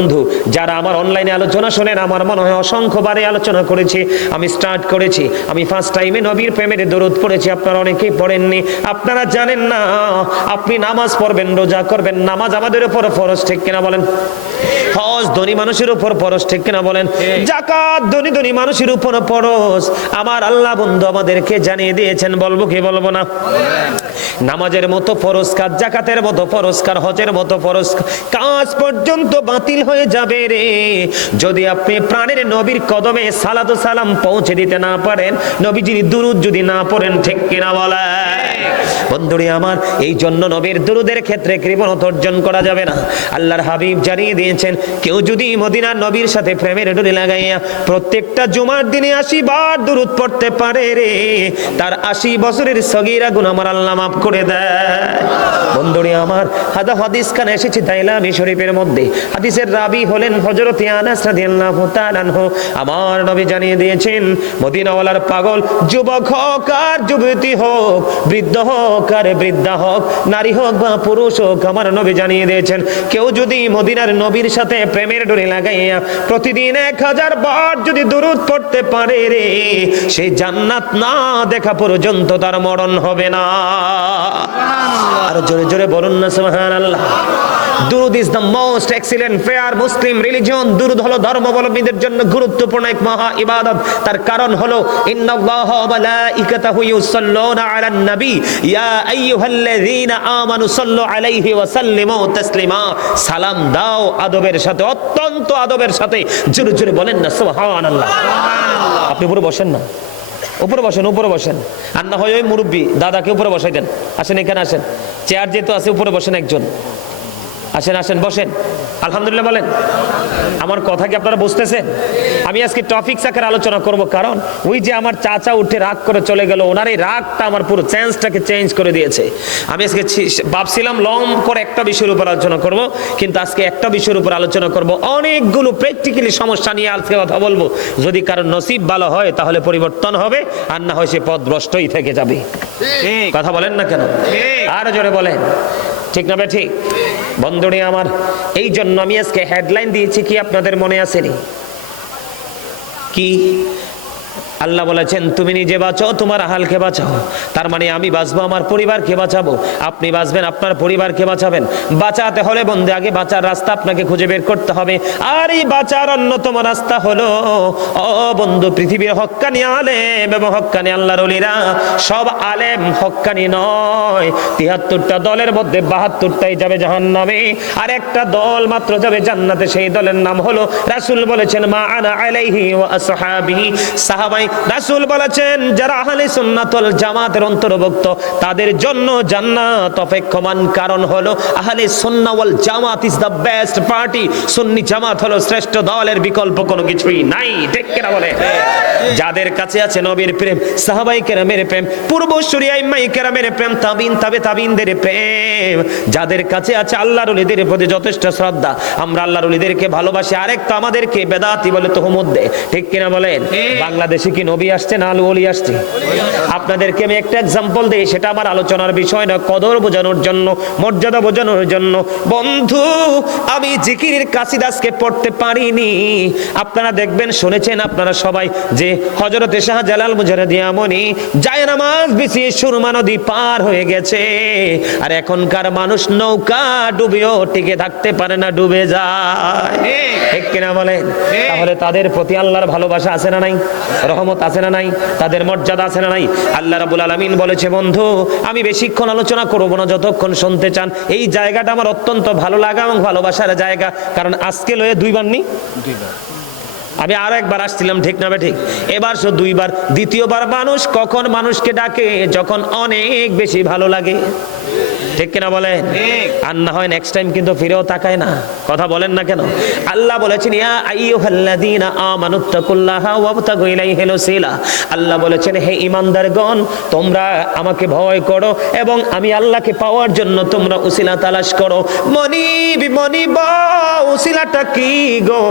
বন্ধু যারা আমার অনলাইনে আলোচনা শোনেন, আমার মনে হয় অসংখ্যবারে আলোচনা করেছি, আমি স্টার্ট করেছি, আমি ফার্স্ট টাইমে নবীর প্রেমের দরুদ পড়েছি, আপনারা অনেকেই পড়েননি। আপনারা জানেন না, আপনি নামাজ পড়বেন, রোজা করবেন, নামাজ আমাদের উপর ফরজ, ঠিক কিনা বলেন? হজ ধনী মানুষের উপর ফরজ, ঠিক কিনা বলেন? যাকাত ধনী মানুষের উপর ফরজ। আমার আল্লাহ বন্ধু আমাদেরকে জানিয়ে দিয়েছেন, বলবো কি বলবো না? নামাজের মতো ফরজ কাজ, যাকাতের মতো ফরজ কাজ, হজের মতো ফরজ কাজ পর্যন্ত বাতিল হয়ে যাবে রে যদি আপনি প্রাণের নবীর কদমে সালাতু সালাম পৌঁছে দিতে না পারেন, নবীজির দুরূদ যদি না পড়েন, ঠিক কিনা বলে? বন্ধুরে আমার, এই জন্য নবীর দুরূদের ক্ষেত্রে কৃপণতা অর্জন করা যাবে না। আল্লাহর হাবিব জানিয়ে দিয়েছেন, কেউ যদি মদিনার নবীর সাথে প্রেমের ডোরি লাগাইয়া প্রত্যেকটা জুমার দিনে 80 বার দুরূদ পড়তে পারে রে, তার 80 বছরের সগীরা গুনাহ আমার আল্লাহ মাফ করে দেয়। বন্ধুরে আমার, হাদিস খানে এসেছে দাইলামি শরীফের মধ্যে। হাদিসের রাবি হলেন হযরত আনাস রাদিয়াল্লাহু তাআলা আনহু। আমার নবী জানিয়ে দিয়েছেন, মদিনাওয়ালার পাগল যুবক হোক আর যুবতী হোক, বৃদ্ধ হোক আর বৃদ্ধা হোক, নারী হোক বা পুরুষ হোক, আমার নবী জানিয়ে দিয়েছেন, কেউ যদি মদিনার নবীর সাথে প্রেমের ডোরি লাগাইয়া প্রতিদিন 1000 বার যদি দুরূদ পড়তে পারে রে, সে জান্নাত না দেখা পর্যন্ত তার মরণ হবে না। আর জোরে জোরে বলুন না সুবহানাল্লাহ। দুরূদ is the most excellent fair Muslim religion. দুরূদ হলো ধর্মাবলম্বীদের জন্য গুরুত্বপূর্ণ এক মহা ইবাদত। তার কারণ হলো, ইন্নাল্লাহা ওয়া মালাইকাতাহু ইউসাল্লুনা আলান নবী ইয়া আইয়ুহাল্লাযীনা আমানু সাল্লু আলাইহি ওয়া সাল্লিমু তাসলিমা। সালাম দাও আদবের সাথে, অত্যন্ত আদবের সাথে। জোরে জোরে বলেন না সুবহানাল্লাহ। আপনি উপরে বসেন না, উপরে বসেন, উপরে বসেন। আর না হয় ওই মুরব্বী দাদাকে উপরে বসাই দেন। আসেন, এখানে আসেন, চেয়ার যেহেতু আছে উপরে বসেন একজন। আসেন আসেন বসেন। আলহামদুলিল্লাহ বলেন। আমার কথা কি আপনারা বুঝতেছেন? আমি আজকে টপিকস আকারে আলোচনা করব, কারণ ওই যে আমার চাচা উঠে রাগ করে চলে গেল, ওনার এই রাগটা আমার পুরো চেঞ্জটাকে চেঞ্জ করে দিয়েছে। আমি আজকে ভাবছিলাম লং করে একটা বিষয়ের উপর আলোচনা করব, কিন্তু আজকে একটা বিষয়ের উপর আলোচনা করব, অনেকগুলো প্র্যাকটিক্যালি সমস্যা নিয়ে আজকে কথা বলবো। যদি কারোর নসিব ভালো হয় তাহলে পরিবর্তন হবে, আর না হয় সে পথভ্রষ্টই থেকে যাবে। কথা বলেন না কেন? আর জোরে বলেন, ঠিক না? ঠিক বন্ধুরে আমার, এই জন্য আমি আজকে হেডলাইন দিয়েছি, কি আপনাদের মনে আছে নি? কি আল্লাহ বলেছেন, তুমি নিজে বাঁচো, তোমার আহালকে বাঁচাও। তার মানে আমি বাঁচবো, আমার পরিবারকে বাঁচাবো, আপনি বাঁচবেন, আপনার পরিবারকে বাঁচাবেন। বাঁচাতে হলে বন্ধু আগে বাঁচার রাস্তা আপনাকে খুঁজে বের করতে হবে। আর এই বাঁচার অন্যতম রাস্তা হলো, ও বন্ধু, পৃথিবীর হক্কানি আলেম এবং হক্কানি আল্লাহর ওলিরা, সব আলেম হক্কানি নয়। 73টা দলের মধ্যে 72টাই যাবে জাহান্নামে, আর একটা দল মাত্র যাবে জান্নাতে। সেই দলের নাম হলো, রাসূল বলেছেন, মা আনা আলাইহি ওয়া আসহাবি। সাহাবাই রাসূল বলেছেন, যারা আহলে সুন্নাত ওয়াল জামাতের অন্তর্ভুক্ত, তাদের জন্য জান্নাত অপেক্ষমান। কারণ হলো, আহলে সুন্নাহ ওয়াল জামাত ইজ দ্য বেস্ট পার্টি। সুন্নি জামাত হলো শ্রেষ্ঠ দলের বিকল্প কোনো কিছুই নাই, ঠিক কিনা বলে? যাদের কাছে আছে নবীর প্রেম, সাহাবায়ে কেরামের প্রেম, পূর্বসূরি আইম্মায়ে কেরামের প্রেম, তাবিন তাবে তাবিনদের প্রেম, যাদের কাছে আছে আল্লাহর ওলিদের প্রতি যথেষ্ট শ্রদ্ধা, আমরা আল্লাহর ওলিদেরকে ভালোবাসি। আরেকটা আমাদেরকে বেদাতি বলে তুহমত দেয়, ঠিক কিনা বলেন? বাংলাদেশে কি নবী আসছে না ওলি আসছে? আপনাদেরকে আমি একটা এক্সাম্পল দেই, সেটা আমার আলোচনার বিষয় না, কদর বোঝানোর জন্য, মর্যাদা বোঝানোর জন্য। বন্ধু, আমি জিকিরের কাসিদাসকে পড়তে পারিনি। আপনারা দেখবেন, শুনেছেন আপনারা সবাই যে হযরত শাহজালাল মুজাহিদিয়ামনি জায়নামাজ বিছিয়ে সুরমা নদী পার হয়ে গেছে, আর এখনকার মানুষ নৌকা ডুবেও টিকে থাকতে পারে না, ডুবে যায়, ঠিক কিনা বলেন? তাহলে তাদের প্রতি আল্লাহর ভালোবাসা আছে না নাই? রহমত আছে না নাই? তাদের মর্যাদা আছে না নাই? আল্লাহ রাব্বুল আলামিন বলেছে, বন্ধু আমি বেশিক্ষণ আলোচনা করব না, যতক্ষণ শুনতে চান। এই জায়গাটা আমার অত্যন্ত ভালো লাগা এবং ভালোবাসার জায়গা, কারণ আজকে লয়ে 2 বার নি, 2 বার আমি আরো একবার আসছিলাম, ঠিক না ঠিক? এবার 2 বার। দ্বিতীয়বার মানুষ কখন মানুষকে ডাকে? যখন অনেক বেশি ভালো লাগে, ঠিক কিনা বলেন? আর না হয় নেক্সট টাইম কিন্তু ফিরেও তাকায় না। কথা বলেন না কেন? আল্লাহ বলেছেন, ইয়া আইয়ুহাল্লাযীনা আমানুত্তাকুল্লাহা ওয়াবতাগু ইলাইহিল ওয়াসিলা। আল্লাহ বলেছেন, হে ঈমানদারগণ, তোমরা আমাকে ভয় করো এবং আমি আল্লাহকে পাওয়ার জন্য তোমরা উসিলা তালাশ করো। মনিবা উসিলাটা কি গো?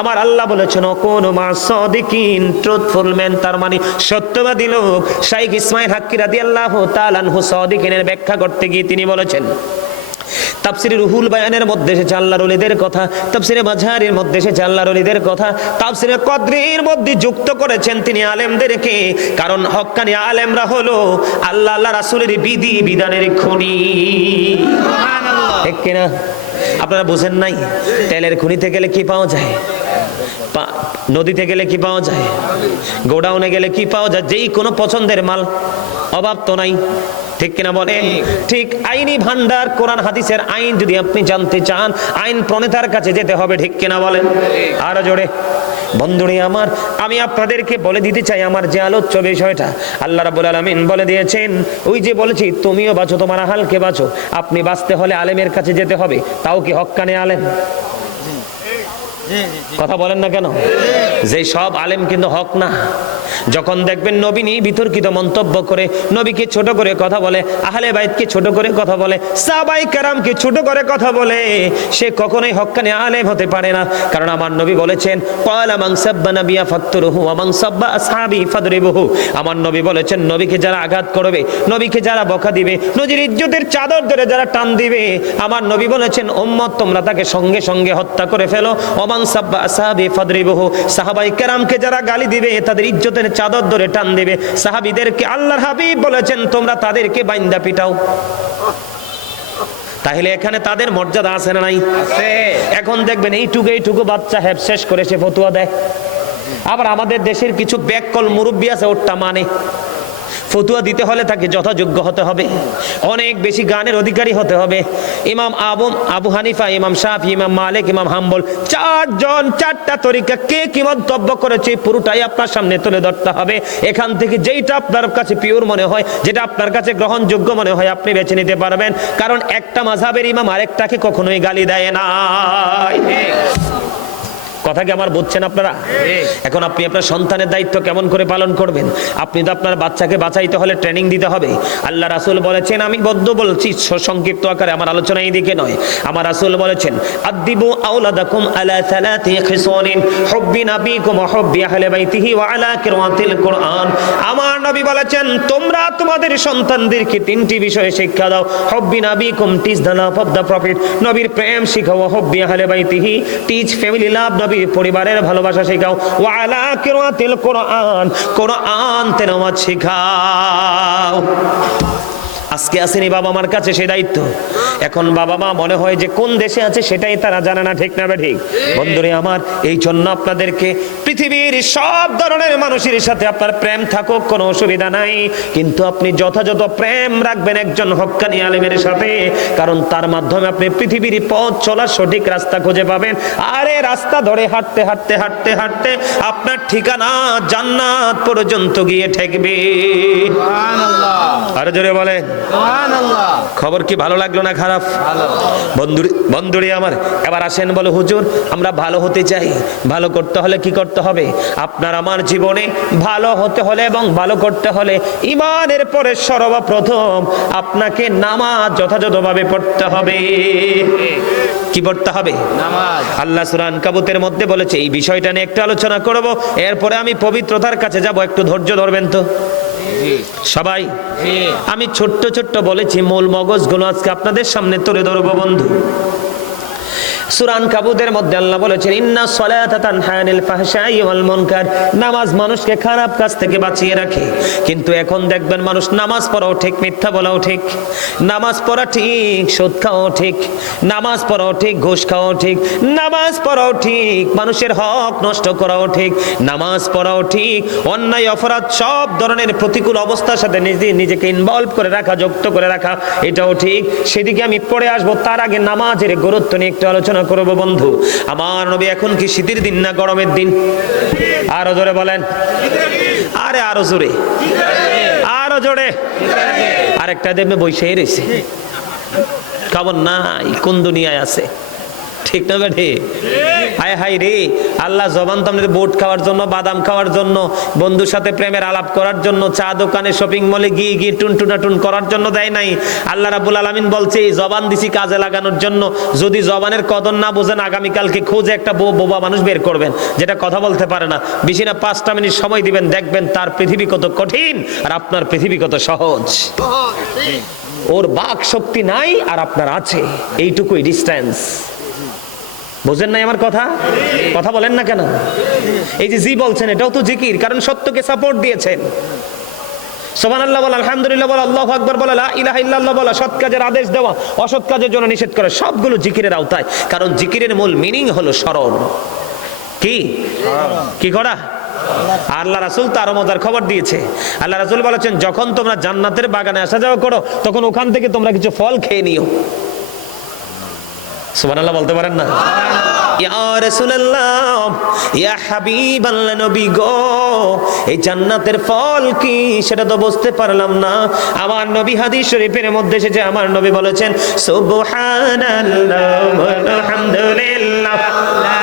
আমার আল্লাহ বলেছেন, কোন মা সাদিকিন, ট্রুথফুল ম্যান, তার মানে সত্যবাদী লোক। শাইখ ইসমাইল হাক্কি রাদিয়াল্লাহু তাআলা আনহু সাদিকিনের ব্যাখ্যা করতে গিয়ে তিনি বলেছেন, তাফসিরে রুহুল বায়ানের মধ্যে এসেছে আল্লাহর ওলিদের কথা, তাফসিরে মাঝহারির মধ্যে এসেছে আল্লাহর ওলিদের কথা, তাফসিরে কদরির মধ্যে যুক্ত করেছেন তিনি আলেমদেরকে। কারণ হক্কানি আলেমরা হলো আল্লাহ আল্লাহ রাসূলের বিধি বিধানের খনি। সুবহানাল্লাহ, ঠিক কিনা? আপনারা বুঝেন নাই? তেলের খনিতে গেলে কি পাওয়া যায়? নদীতে গেলে কি পাওয়া যায়? গোডাউনে গেলে কি পাওয়া যায়? যেই কোনো পছন্দের মাল, অভাব তো নাই, ঠিক কিনা বলেন? ঠিক আইনি ভান্ডার, কোরআন হাদিসের আইন যদি আপনি জানতে চান, আইন প্রণেতার কাছে যেতে হবে, ঠিক কিনা বলেন? আরো জোরে। বন্ধুরে আমার, আমি আপনাদেরকে বলে দিতে চাই আমার যে আলোচ্য বিষয়টা আল্লাহ রাব্বুল আলামিন বলে দিয়েছেন। ওই যে বলেছি তুমিও বাঁচো, তোমার আহালকে বাঁচো। আপনি বাঁচতে হলে আলেমের কাছে যেতে হবে, তাও কি হক্কানি আলেম? কথা বলেন না কেন? যে সব আলেম কিন্তু হক না। যখন দেখবেন নবী নিয়ে বিতর্কিত মন্তব্য করে, নবীকে ছোট করে কথা বলে, আহলে বাইতকে ছোট করে কথা বলে, সাহাবায়ে কেরামকে ছোট করে কথা বলে, সে কখনোই হক্কানি আলেম হতে পারে না। কারণ আমার নবী বলেছেন, ক্বালা মান সাব্বা নাবিয়া ফাকতুরুহু ওয়া মান সাব্বা আসহাবি ফাদরিবুহু। আমার নবী বলেছেন, নবীকে যারা আঘাত করবে, নবীকে যারা বকা দিবে, নবীর ইজ্জতের চাদর ধরে যারা টান দিবে, আমার নবী বলেছেন উম্মত তোমরা তাকে সঙ্গে সঙ্গে হত্যা করে ফেলো। ওয়া মান সাব্বা আসহাবি ফাদরিবুহু। সাহাবায়ে কেরামকে যারা গালি দিবে, তাদের ইজ্জতের চাদর ধরে টান দিবে। সাহাবীদেরকে আল্লাহর হাবিব বলেছেন তোমরা তাদেরকে বাইন্দা পিটাও। তাহলে এখানে তাদের মর্যাদা আছে না নাই? আছে। এখন দেখবেন এইটুকু বাচ্চা হ্যাব শেষ করে সে ফতোয়া দেয়। আবার আমাদের দেশের কিছু ব্যাককল মুরব্বী আছে, ওটা মানে ফতুয়া দিতে হলে তাকে যথাযোগ্য হতে হবে, অনেক বেশি জ্ঞানের অধিকারী হতে হবে। ইমাম আবু হানিফা, ইমাম শাফি, ইমাম মালিক, ইমাম হাম্বল, চারজন চারটা তরিকা কে কি মন্তব্য করেছে পুরোটাই আপনার সামনে তুলে ধরতে হবে। এখান থেকে যেইটা আপনার কাছে পিওর মনে হয়, যেটা আপনার কাছে গ্রহণযোগ্য মনে হয়, আপনি বেছে নিতে পারবেন। কারণ একটা মাযহাবের ইমাম আরেকটাকে কখনোই গালি দেয় না। কথা কি আমার বুঝছেন আপনারা? এখন আপনি আপনার সন্তানের দায়িত্ব কেমন করে পালন করবেন? আপনি তো আপনার বাচ্চাকে বাঁচাইতে হলে ট্রেনিং দিতে হবে। আল্লাহ রাসূল বলেছেন, আমি বদ্ধ বলছি সংক্ষিপ্ত আকারে, আমার আলোচনা এইদিকে নয়। আমার রাসূল বলেছেন, আদিবু আওলাদাকুম আলা সালাতি খিসানিন হুব্বি নাবিকুম ওয়া হুব্বি আহলি বাইতিহি ওয়া আলা কিরাতিল কুরআন। আমার নবী বলেছেন, তোমরা তোমাদের সন্তানদেরকে তিনটি বিষয়ে শিক্ষা দাও। হুব্বি নাবিকুম, teach the love of the prophet, নবীর প্রেম শিখাও। ওয়া হুব্বি আহলি বাইতিহি, টিচ ফ্যামিলি লাভ, পরিবারের ভালোবাসা শেখাও। ওয়া আলা কিরাতিল কুরআন, কুরআন তেলাওয়াত শেখাও। আজকে আসেনি বাবা মার কাছে সেই দায়িত্ব। এখন বাবা মা মনে হয় যে কোন দেশে আছে সেটাই তারা জানে না, ঠিক না ঠিক? বন্ধুরে আমার, এই জন্য আপনাদেরকে পৃথিবীর সব ধরনের মানুষের সাথে আপনার প্রেম থাকুক, কোনো অসুবিধা নাই, কিন্তু আপনি যথাযথ প্রেম রাখবেন একজন হক্কানি আলেমের সাথে। কারণ তার মাধ্যমে আপনি পৃথিবীর পথ চলার সঠিক রাস্তা খুঁজে পাবেন। আরে রাস্তা ধরে হাঁটতে হাঁটতে হাঁটতে হাঁটতে আপনার ঠিকানা জান্নাত পর্যন্ত গিয়ে ঠেকবে। সুবহানাল্লাহ। আরে জোরে বলেন সুবহানাল্লাহ। খবর কি ভালো লাগলো না খারাপ? বন্ধুরে আমার, এবার আসেন বলো, হুজুর আমরা ভালো হতে চাই, ভালো করতে হলে কি করতে হবে? আপনার আমার জীবনে ভালো হতে হলে এবং ভালো করতে হলে ঈমানের পরে সর্বপ্রথম আপনাকে নামাজ যথাযথভাবে পড়তে হবে। কি পড়তে হবে? নামাজ। আল্লাহ সূরা আনকাবুতের মধ্যে বলেছে, এই বিষয়টা নিয়ে একটু আলোচনা করব, এরপরে আমি পবিত্রতার কাছে যাব। একটু ধৈর্য ধরবেন তো সবাই। আমি ছোট্ট ছোট্ট বলেছি, মূল মগজগুলো আজকে আপনাদের সামনে তুলে ধরবো বন্ধু। সূরা আনকাবুতের মধ্যে আল্লাহ বলেছেন, ইন্না সলাতা তানহা আনিল ফাহশাই ওয়াল মুনকার, নামাজ মানুষকে খারাপ কাজ থেকে বাঁচিয়ে রাখে। কিন্তু এখন দেখবেন মানুষ নামাজ পড়াও ঠিক, মিথ্যা বলাও ঠিক, নামাজ পড়া ঠিক, সুদ খাওয়াও ঠিক, নামাজ পড়াও ঠিক, ঘুষ খাওয়াও ঠিক, নামাজ পড়াও ঠিক, মানুষের হক নষ্ট করাও ঠিক, নামাজ পড়াও ঠিক, অন্যায় অপরাধ সব ধরনের প্রতিকূল অবস্থার সাথে নিজেকে ইনভলভ করে রাখা, যুক্ত করে রাখা, এটাও ঠিক। সেদিকে আমি পড়ে আসবো, তার আগে নামাজের গুরুত্ব নিয়ে একটু আলোচনা করব বন্ধু। আমার নবী, এখন কি শীতের দিন না গরমের দিন? আরো জোরে বলেন, আরে আরো জোরে, আরো জোরে। আরেকটা দেবে বৈশাই রয়েছে, খবর নাই কোন দুনিয়ায় আছে, ঠিক না বেঠে? হায় হায় রে, আল্লাহ জবান তো আমাদের বোট খাওয়ার জন্য, বাদাম খাওয়ার জন্য, বন্ধুর সাথে প্রেমের আলাপ করার জন্য, চা দোকানে, শপিং মলে গিয়ে গিয়ে টুনটুনাটুন করার জন্য দেয় নাই। আল্লাহ রাব্বুল আলামিন বলছে, এই জবান দিছি কাজে লাগানোর জন্য। যদি জবানের কদর না বুঝেন, আগামীকালকে খুঁজে একটা বোবা মানুষ বের করবেন যেটা কথা বলতে পারে না, বেশি না 5টা মিনিট সময় দিবেন, দেখবেন তার পৃথিবী কত কঠিন আর আপনার পৃথিবী কত সহজ। ওর বাক শক্তি নাই আর আপনার আছে, এইটুকুই ডিস্টেন্স। বুঝেন নাই আমার কথা? কথা বলেন না কেন? এই যে জি বলছেন এটাও তো জিকির, কারণ সত্যকে সাপোর্ট দিয়েছেন। সুবহানাল্লাহ বলা, আলহামদুলিল্লাহ বলা, আল্লাহু আকবার বলা, লা ইলাহা ইল্লাল্লাহ বলা, সৎ কাজের আদেশ দেওয়া, অসৎ কাজের জন্য নিষেধ করা, সবগুলো জিকিরের আওতায়। কারণ জিকিরের মূল মিনিং হলো স্মরণ। কি করা? আল্লাহ রাসূল তার মজার খবর দিয়েছে। আল্লাহ রাসূল বলেছেন, যখন তোমরা জান্নাতের বাগানে আসা যাওয়া করো তখন ওখান থেকে তোমরা কিছু ফল খেয়ে নিও। সুবহানাল্লাহ বলতে পারেন না? ইয়া রাসূলুল্লাহ, ইয়া হাবিবাল্লাহ, নবী গো, এই জান্নাতের ফল কি সেটা তো বুঝতে পারলাম না। আমার নবী হাদিস শরীফের মধ্যে এসেছে, আমার নবী বলেছেন সুবহানাল্লাহ ওয়ালহামদুলিল্লাহ লা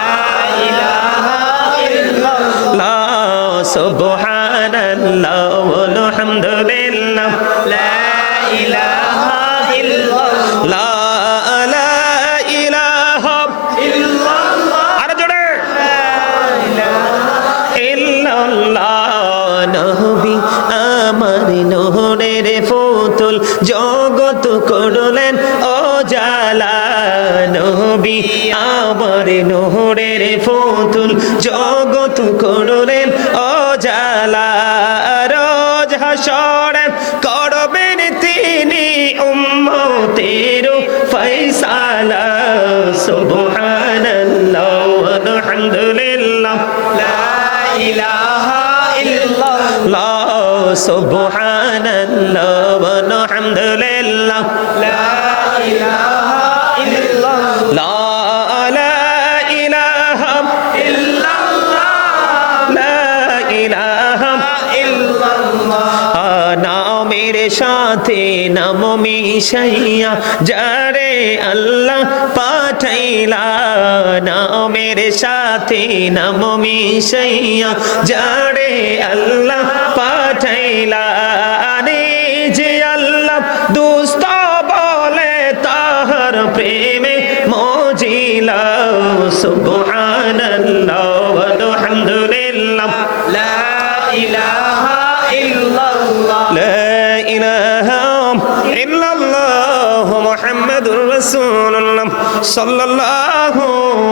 ইলাহা ইল্লাল্লাহ, সুবহানাল্লাহ ওয়ালহামদুলিল্লাহ লা ইলাহা ইল্লাল্লাহ, জগত করলেন ও জালা, নবী আমার নহরের ফুতুল, জগত করলেন ও জালা, রোজ হাসরে করবেন তিনি উম্মতের ফয়সালা। সুবহানাল্লাহ ওয়ালহামদুলিল্লাহ লা ইলাহা ইল্লাল্লাহ, সুবহানাল্লাহ ওয়ালহামদুলিল্লাহ লা ইলাহা ইল্লাল্লাহ, লা ইলাহা ইল্লাল্লাহ, লা ইলাহা ইল্লাল্লাহ। নামের সাথে নাম মিশাইয়া যারে আল্লাহ পাঠাইলা, নামের সাথে নাম মিশাইয়া যারে আল্লাহ পাঠাইলা, যে আল্লাহ দুস্ত বলে তাহার প্রেমে মজিলা। সুবহানাল্লাহ ওয়ালহামদুলিল্লাহ লা ইলাহা ইল্লাল্লাহ, লা ইলাহা ইল্লাল্লাহ মুহাম্মাদুর রাসূলুল্লাহ সাল্লাল্লাহু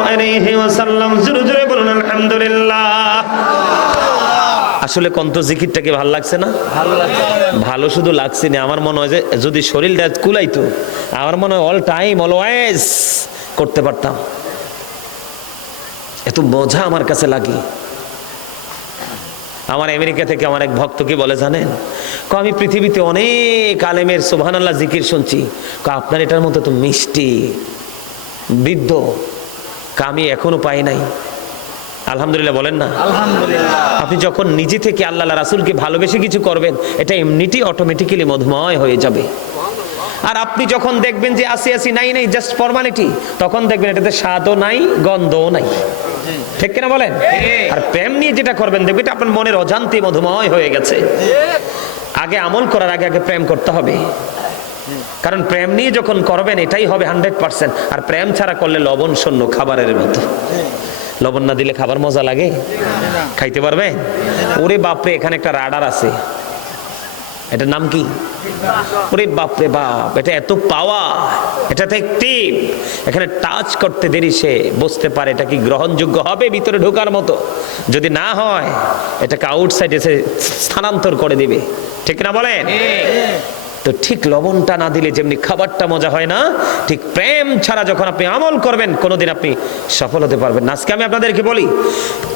আলাইহি ওয়াসাল্লাম। জোরে জোরে বলুন আলহামদুলিল্লাহ। আসলে কন্ত জিকিরটাকে ভালো লাগছে না? ভালো শুধু লাগছে না, আমার মনে হয় যে যদি শরীরটা কুলাইতো, আমার মনে হয় অল টাইম অলওয়েজ করতে পারতাম। এত মজা আমার কাছে লাগে। আমার আমেরিকা থেকে আমার এক ভক্ত কি বলে জানেন? আমি পৃথিবীতে অনেক আলেমের সুবহানাল্লাহ জিকির শুনছি, আপনার এটার মতো তো মিষ্টি বৃদ্ধ আমি এখনো পাই নাই। আলহামদুলিল্লাহ বলেন না? আলহামদুলিল্লাহ। আপনি যখন নিজে থেকে আল্লাহ রাসূলকে ভালোবেসে কিছু করবেন, এটা এমনিতেই অটোমেটিক্যালি মধুময় হয়ে যাবে। আর আপনি যখন দেখবেন যে আসি আসি নাই নাই জাস্ট ফর্মালিটি, তখন দেখবেন এটাতে স্বাদও নাই গন্ধও নাই। ঠিক কিনা বলেন? আর প্রেম নিয়ে যেটা করবেন দেখবেন এটা আপনার মনের অজান্তে মধুময় হয়ে গেছে। আগে আমল করার আগে প্রেম করতে হবে, কারণ প্রেম নিয়ে যখন করবেন এটাই হবে 100%। আর প্রেম ছাড়া করলে লবণ শূন্য খাবারের মতো। লবণ না দিলে খাবার মজা লাগে? খাইতে পারবে? ওরে বাপরে, এখানে একটা রাডার আছে, এটার নাম কি? ওরে বাপরে বাপ, এটা এত পাওয়া, এটাতে অ্যাক্টিভ, এখানে টাচ করতে দেরি সে বুঝতে পারে এটা কি গ্রহণযোগ্য হবে ভিতরে ঢোকার মতো। যদি না হয় এটাকে আউটসাইড এসে স্থানান্তর করে দিবে। ঠিক না বলেন? তো ঠিক লবণটা না দিলে যেমনি খাবারটা মজা হয় না, ঠিক প্রেম ছাড়া যখন আপনি আমল করবেন কোনোদিন আপনি সফল হতে পারবেন না। আজকে আমি আপনাদেরকে বলি,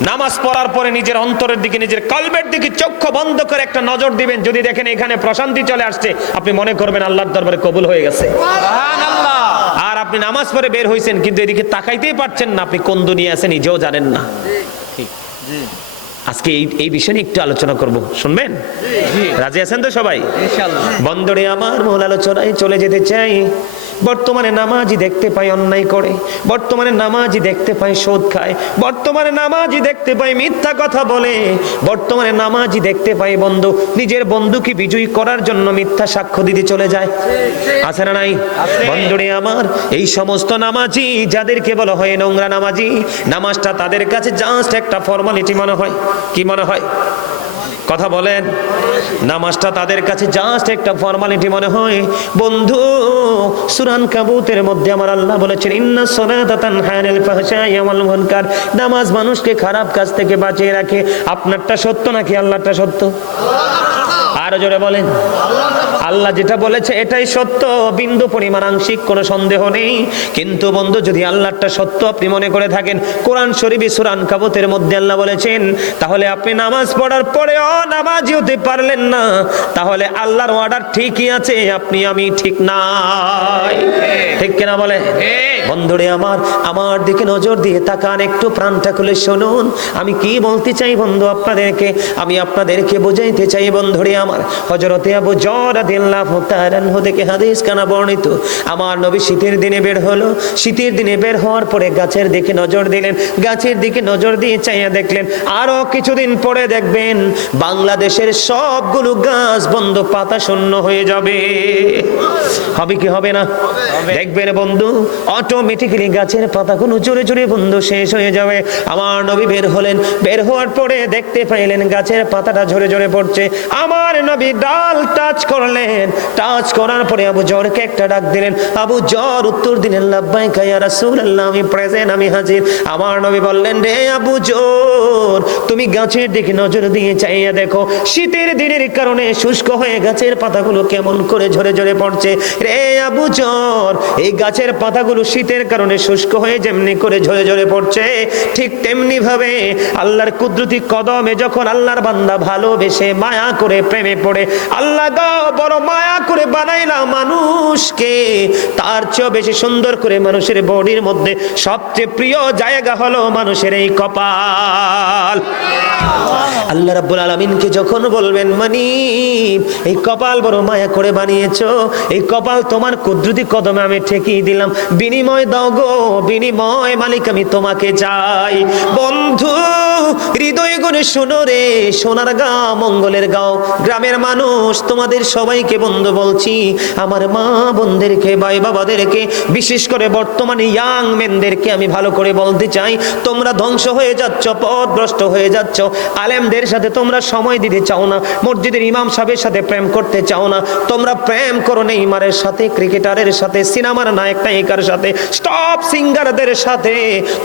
নামাজ পড়ার পরে নিজের অন্তরের দিকে, নিজের কলবের দিকে চক্ষু বন্ধ করে একটা নজর দিবেন। যদি দেখেন এখানে প্রশান্তি চলে আসছে, আপনি মনে করবেন আল্লাহর দরবারে কবুল হয়ে গেছে। সুবহানাল্লাহ। আর আপনি নামাজ পড়ে বের হইছেন কিন্তু এদিকে তাকাইতেই পারছেন না, আপনি কোন দুনিয়া আছেন নিজেও জানেন না। ঠিক। জি। আজকে এই বিষয় নিয়ে একটু আলোচনা করব, শুনবেন? রাজি আছেন তো সবাই? ইনশাআল্লাহ। বন্ধুরে আমার মূল আলোচনায় চলে যেতে চাই। বর্তমানে নামাজি দেখতে পাই অন্যায় করে, বর্তমানে নামাজি দেখতে পাই সুদ খায়, বর্তমানে নামাজি দেখতে পাই মিথ্যা কথা বলে, বর্তমানে নামাজি দেখতে পাই বন্ধু নিজের বন্ধুকে বিজয়ী করার জন্য মিথ্যা সাক্ষ্য দিতে চলে যায়। আছে না নাই? বন্ধুরে আমার, এই সমস্ত নামাজি যাদেরকে বলা হয় নোংরা নামাজি, নামাজটা তাদের কাছে জাস্ট একটা ফর্মালিটি মনে হয়। কি মনে হয়? কথা বলেন, নামাজটা তাদের কাছে জাস্ট একটা ফর্মালিটি মনে হয়। বন্ধু, সূরা আনকাবুতের মধ্যে আমার আল্লাহ বলেছেন, ইন্নাস সালাতা তানহা আনিল ফাহশাই ওয়াল মুনকার, নামাজ মানুষকে খারাপ কাজ থেকে বাঁচিয়ে রাখে। আপনারটা সত্য নাকি আল্লাহরটা সত্য? আরো জোরে বলেন। আল্লাহ যেটা বলেছে এটাই সত্য, বিন্দু পরিমাণ আংশিক কোনো সন্দেহ নেই। কিন্তু বন্ধু, যদি আল্লাহটা সত্য আপনি মনে করে থাকেন, কোরআন শরীফে সূরা আনকাবুতের মধ্যে আল্লাহ বলেছেন, তাহলে আপনি নামাজ পড়ার পরেও নামাজি হতে পারলেন না, তাহলে আল্লাহর অর্ডার ঠিকই আছে, আপনি আমি ঠিক নাই। ঠিক কিনা বলে? বন্ধুরে আমার দিকে নজর দিয়ে তাকান, একটু প্রাণটা খুলে শুনুন আমি কি বলতে চাই বন্ধু আপনাদেরকে। আমি আপনাদেরকে বোঝাইতে চাই বন্ধুরে আমার, হযরতে আবু যর রাদিয়াল্লাহু তাআলা আনহু থেকে হাদিস কানা বর্ণিত, আমার নবী শীতের দিনে বের হলো। শীতের দিনে বের হওয়ার পরে গাছের দিকে নজর দিলেন, গাছের দিকে নজর দিয়ে চাইয়া দেখলেন আরো কিছুদিন পরে দেখবেন বাংলাদেশের সবগুলো গাছ বন্ধ, পাতা শূন্য হয়ে যাবে। হবে কি হবে না? দেখবেন বন্ধু, অটোমেটিক্যালি গাছের পাতাগুলো জোরে জোরে বন্ধু শেষ হয়ে যাবে। আমার নবী বের হলেন, বের হওয়ার পরে দেখতে পাইলেন গাছের পাতাটা ঝরে ঝরে পড়ছে। আমার নবী ডাল টাচ করলেন, টাচ করার পরে আবু যরকে একটা ডাক দিলেন। আবু যর উত্তর দিলেন, লাব্বাইকা ইয়া রাসূলুল্লাহ, আমি প্রেজেন্ট, আমি হাজির। আমার নবী বললেন, রে আবু যর, তুমি গাছের দিকে নজর দিয়ে চাইয়া দেখো, শীতের দিনের কারণে শুষ্ক হয়ে গাছের পাতাগুলো কেমন করে ঝরে ঝরে পড়ছে। রে আবু যর, এই গাছের পাতাগুলো শীতের কারণে শুষ্ক হয়ে যেমনি করে ঝরে ঝরে পড়ছে, ঠিক তেমনি ভাবে আল্লাহর কুদরতি কদমে যখন আল্লাহর বান্দা ভালোবেসে মায়া করে প্রেমে পড়ে, আল্লাহ গো বড় মায়া করে বানাইলা মানুষকে, তার চেয়ে বেশি সুন্দর করে মানুষের বডির মধ্যে সবচেয়ে প্রিয় জায়গা হলো মানুষের এই কপাল। আল্লাহ রাব্বুল আলামিনকে যখন বলবেন, মানিব এই কপাল বড় মায়া করে বানিয়েছো, এই কপাল তোমার কুদরতি কদমে আমি ঠেকিয়ে দিলাম, বিনিময় দাও গো, বিনিময় মালিক আমি তোমাকে চাই। বন্ধু হৃদয় করে শোনো রে, সোনার গাঁও মঙ্গলের গাঁও গ্রামের মানুষ, তোমাদের সবাইকে বন্ধু বলছি, আমার মা বোনদেরকে, ভাই বাবাদেরকে, বিশেষ করে বর্তমানে ইয়াং মেনদেরকে আমি ভালো করে বলতে চাই, তোমরা ধ্বংস হয়ে যাচ্ছ, পথভ্রষ্ট হয়ে যাচ্ছ। আলেমদের সাথে তোমরা সময় দিতে চাও না, মসজিদের ইমাম সাহেবের সাথে প্রেম করতে চাও না, তোমরা প্রেম করো নেইমারের সাথে, ক্রিকেটারের সাথে, সিনেমার নায়ক নায়িকার সাথে, স্টপ সিঙ্গারদের সাথে।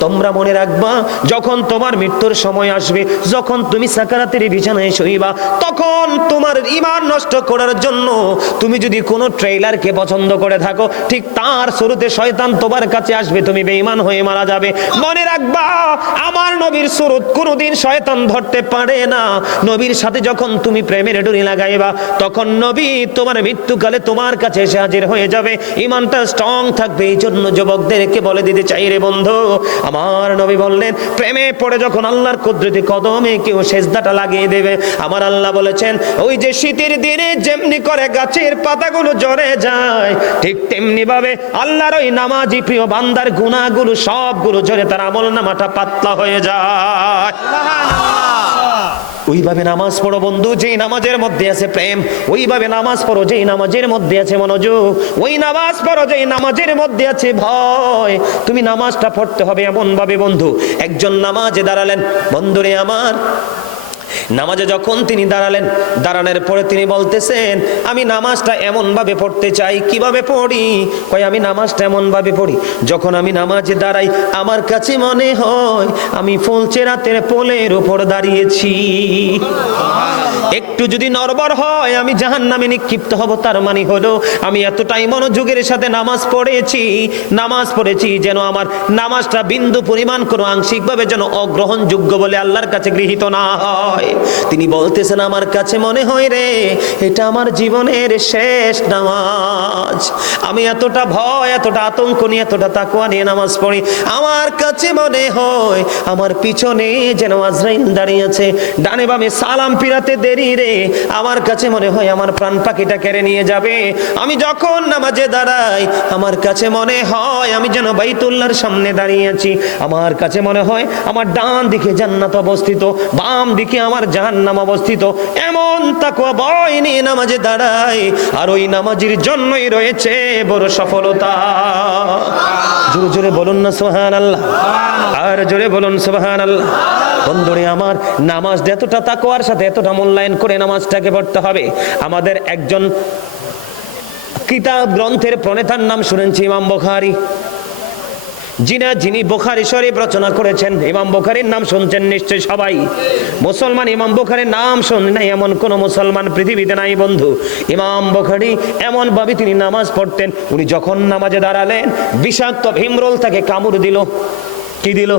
তোমরা মনে রাখবা, যখন তোমার মৃত্যুর সময় আসবে, যখন তুমি সাকারাতের বিছানায় শুইবা, তখন তোমার ঈমান নষ্ট করার জন্য তুমি যদি কোনো ট্রেইলারকে পছন্দ করে থাকো, ঠিক তার শুরুতে শয়তান তোমার কাছে আসবে, তুমি বেঈমান হয়ে মারা যাবে। মনে রাখবা, আমার নবীর সুরত কোনোদিন শয়তান ধরতে পারে না। নবীর সাথে যখন তুমি প্রেমের ডুরি লাগাইবা, তখন নবী তোমার মৃত্যুকালে তোমার কাছে এসে হাজির হয়ে যাবে, ঈমানটা স্ট্রং থাকবে। এই জন্য যুবকদেরকে বলে দিতে চাই রে বন্ধু, আমার নবী বললেন, প্রেমে পড়ে যখন আল্লাহর কুদরতি কদমে কেউ সেজদাটা লাগিয়ে দেবে, আমার আল্লাহ বলেছেন, ওই যে শীতের দিনে যেমনি করে গাছের পাতাগুলো ঝরে যায়, ঠিক তেমনি ভাবে আল্লাহর ওই নামাজি প্রিয় বান্দার গুনাহগুলো সবগুলো ঝরে তার আমলনামাটা পাতলা হয়ে যায়। ওইভাবে নামাজ পড়ো বন্ধু, যেই নামাজের মধ্যে আছে প্রেম, ওইভাবে নামাজ পড়ো যেই নামাজের মধ্যে আছে মনোযোগ, ওই নামাজ পড়ো যেই নামাজের মধ্যে আছে ভয়। তুমি নামাজটা পড়তে হবে এমন ভাবে বন্ধু, একজন নামাজে দাঁড়ালেন, বন্ধুরে আমার, নামাজে যখন তিনি দাঁড়ালেন, দাঁড়ানোর পরে তিনি বলতেছেন, আমি নামাজটা এমন ভাবে পড়তে চাই। কিভাবে পড়ি? কই আমি নামাজটা এমন ভাবে পড়ি, যখন আমি নামাজে দাঁড়াই আমার কাছে মনে হয় আমি ফুলছে রাতের পোলের উপর দাঁড়িয়েছি। একটু যদি নড়বড় হয় আমি জাহান্নামে নিক্ষিপ্ত হব, তার মানে হলো আমি এতটাই মনোযোগের সাথে নামাজ পড়েছি যেন আমার নামাজটা বিন্দু পরিমাণ কোনো আংশিকভাবে যেন অগ্রহণযোগ্য বলে আল্লাহর কাছে গৃহীত না হয়। তিনি বলতেছেন, আমার কাছে মনে হয় রে, এটা আমার জীবনের শেষ নামাজ। আমি এতটা ভয়, এতটা আতঙ্ক নিয়ে, এতটা তাকওয়া নিয়ে নামাজ পড়ি, আমার কাছে মনে হয় আমার পিছনে যেন আজরাইল দাঁড়িয়ে আছে, ডানে বামে সালাম ফিরাতে দেরি রে, আমার কাছে মনে হয় আমার প্রাণ পাখিটা কেড়ে নিয়ে যাবে। আমি যখন নামাজে দাঁড়াই আমার কাছে মনে হয় আমি যেন বাইতুল্লাহর সামনে দাঁড়িয়ে আছি, আমার কাছে মনে হয় আমার ডান দিকে জান্নাত অবস্থিত, বাম দিকে আমার জাহান্নাম অবস্থিত। এমন তাকওয়া ভয় নিয়ে নামাজে দাঁড়াই, আর ওই নামাজের জন্যই রয়েছে বড় সফলতা। জোরে জোরে বলুন না সুবহানাল্লাহ, আর জোরে বলুন সুবহানাল্লাহ। বন্ধুরে আমার, নামাজ এতটা তাকওয়ার সাথে এতটা মূল্যায়ন করে নামাজটাকে পড়তে হবে। আমাদের একজন কিতাব গ্রন্থের প্রণেতার নাম শুনেছি, ইমাম বুখারী। যিনি বুখারী শরীফ রচনা করেছেন, ইমাম বুখারীর নাম শুনছেন নিশ্চয়ই সবাই। মুসলমান ইমাম বুখারীর নাম শুনে নাই এমন কোন মুসলমান পৃথিবীতে নাই বন্ধু। ইমাম বুখারী এমন ভাবে তিনি নামাজ পড়তেন, উনি যখন নামাজে দাঁড়ালেন বিষাক্ত ভীমরুল তাকে কামড় দিল। কি দিল?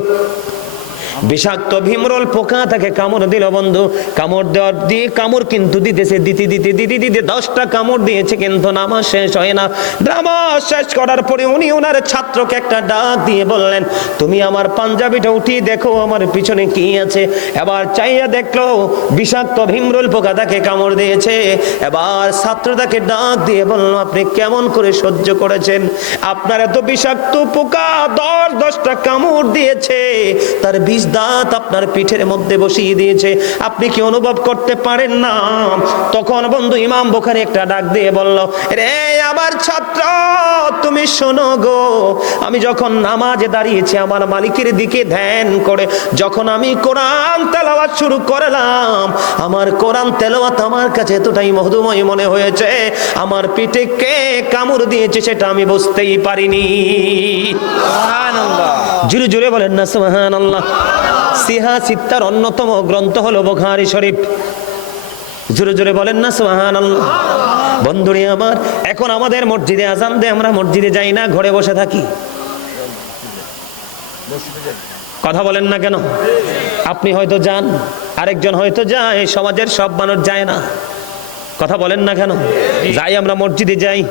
বিষাক্ত ভীমরুল পোকা তাকে কামড় দিল বন্ধু। কামড় দেওয়ার দিয়ে কামড় কিন্তু দিতেছে, দিতে 10টা কামড় দিয়েছে, কিন্তু নামাজ শেষ হয় না। নামাজ শেষ করার পরে উনি ওনার ছাত্রকে একটা ডাক দিয়ে বললেন, তুমি আমার পাঞ্জাবিটা উঠিয়ে দেখো আমার পিছনে কি আছে। এবার চাইয়া দেখলো বিষাক্ত ভীমরুল পোকা তাকে কামড় দিয়েছে। এবার ছাত্র তাকে ডাক দিয়ে বলল, আপনি কেমন করে সহ্য করেছেন? আপনার এত বিষাক্ত পোকা 10টা কামড় দিয়েছে, তার দাঁত আপনার পিঠের মধ্যে বসিয়ে দিয়েছে, আপনি কি অনুভব করতে পারেন না? তখন বন্ধু ইমাম বুখারী একটা ডাক দিয়ে বলল, রে আমার ছাত্র, তুমি শোনো গো, আমি যখন নামাজে দাঁড়িয়েছি আমার মালিকের দিকে ধ্যান করে যখন আমি কোরআন তেলাওয়াত শুরু করলাম, আমার কোরআন তেলাওয়াত আমার কাছে এতটাই মধুময় মনে হয়েছে, আমার পিঠে কে কামড় দিয়েছে সেটা আমি বুঝতেই পারিনি। সুবহানাল্লাহ, জোরে জোরে বলেন না সুবহানাল্লাহ। সিহা সিত্তার অন্যতম গ্রন্থ হলো বুখারী শরীফ। জোরে জোরে বলেন না সুবহানাল্লাহ। বন্ধুরে আমার, এখন আমাদের মসজিদে আযান দেয়, আমরা মসজিদে যাই না, ঘরে বসে থাকি। কথা বলেন না কেন? আপনি হয়তো যান, আরেকজন হয়তো যায়, সমাজের সব মানুষ যায় না। কথা বলেন না কেন? যাই, আমরা মসজিদে যাই।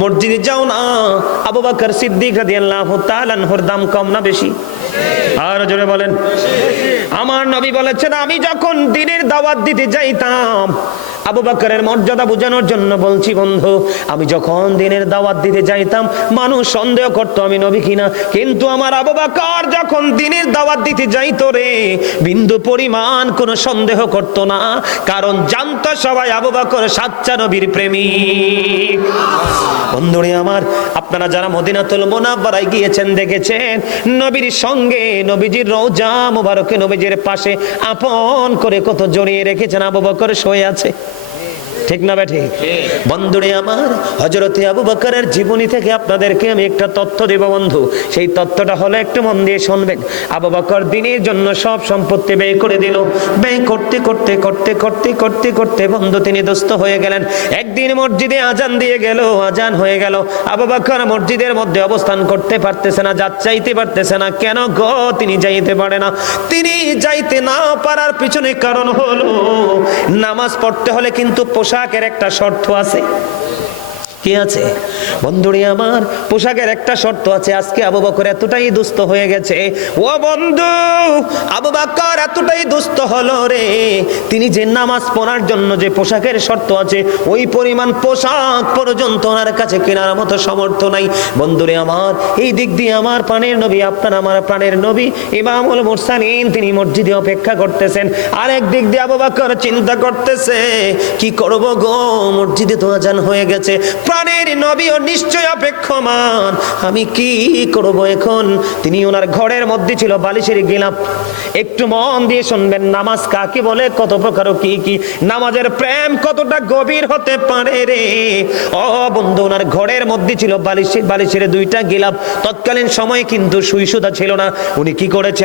মসজিদে যাও না, আবু বকর সিদ্দিক রাদিয়াল্লাহু তাআলা আনহুর দাম কম না বেশি? আর জোরে বলেন। আমার নবী বলেছেন, আমি যখন দ্বীনের দাওয়াত দিতে যাইতাম, আবু বকরের মর্যাদা বোঝানোর জন্য বলছি বন্ধু, আমি যখন দ্বীনের দাওয়াত দিতে যাইতাম মানুষ সন্দেহ করতো আমি নবী কিনা, কিন্তু আমার আবু বকর যখন দ্বীনের দাওয়াত দিতে যাইতো রে, বিন্দু পরিমাণ কোনো সন্দেহ করতো না, কারণ জানতো সবাই আবু বকর সাচ্চা নবীর প্রেমিক। বন্ধুরে আমার, আপনারা যারা মদিনাতুল মুনাওয়ারায় গিয়েছেন দেখেছেন, নবীর সঙ্গে নবীজির রওজা মুবারকে নবীজির পাশে আপন করে কত জড়িয়ে রেখেছেন আবু বকর শুয়ে আছে। ঠিক না বেঠিক? বন্ধুরে আমার, হযরতে আবু বকরের জীবনী থেকে আপনাদেরকে আমি একটা তথ্য দেব বন্ধু। সেই তথ্যটা হলো, একটু মন দিয়ে শুনবেন। আবু বকর দ্বীনের জন্য সব সম্পত্তি ব্যয় করে দিল। ব্যয় করতে করতে করতে করতে করতে করতে বন্ধু তিনি দুস্থ হয়ে গেলেন। একদিন মসজিদে আজান দিয়ে গেল, আজান হয়ে গেল, আবু বকর মসজিদের মধ্যে অবস্থান করতে পারতেছে না, যাইতে পারতেছে না। কেন গো তিনি যাইতে পারে না? তিনি যাইতে না পারার পিছনে কারণ হলো, নামাজ পড়তে হলে কিন্তু পোশাকের একটা শর্ত আছে। কি আছে বন্ধুরে আমার? পোশাকের একটা শর্ত আছে। আজকে আবু বকর এতটাই দুস্থ হয়ে গেছে, ও বন্ধু, আবু বকর এতটাই দুস্থ হলো রে, তিনি যে নামাজ পড়ার জন্য যে পোশাকের শর্ত আছে, ওই পরিমাণ পোশাক পর্যন্ত ওনার কাছে কেনার মতো সামর্থ্য নাই। বন্ধুরে আমার, এই দিক দিয়ে আমার প্রাণের নবী, আপনার আমার প্রাণের নবী ইমামুল মুরসালিন, তিনি মসজিদে অপেক্ষা করতেছেন। আরেক দিক দিয়ে আবু বকর চিন্তা করতেছে, কি করব গো, মসজিদে তো আজান হয়ে গেছে, প্রাণের নবীও নিশ্চয় অপেক্ষমান, আমি কি করব এখন? তিনি ওনার ঘরের মধ্যে ছিল বালিশের গিলাফ। একটু মন দিয়ে শুনবেন, নামাজ কাকে বলে, কত প্রকার, কি কি নামাজের প্রেম কতটা গভীর হতে পারে রে। ও বন্ধু, ওনার ঘরের মধ্যে ছিল বালিশের 2টা গিলাফ। তৎকালীন সময় কিন্তু সুই সুতা ছিল না। উনি কি করেছেন?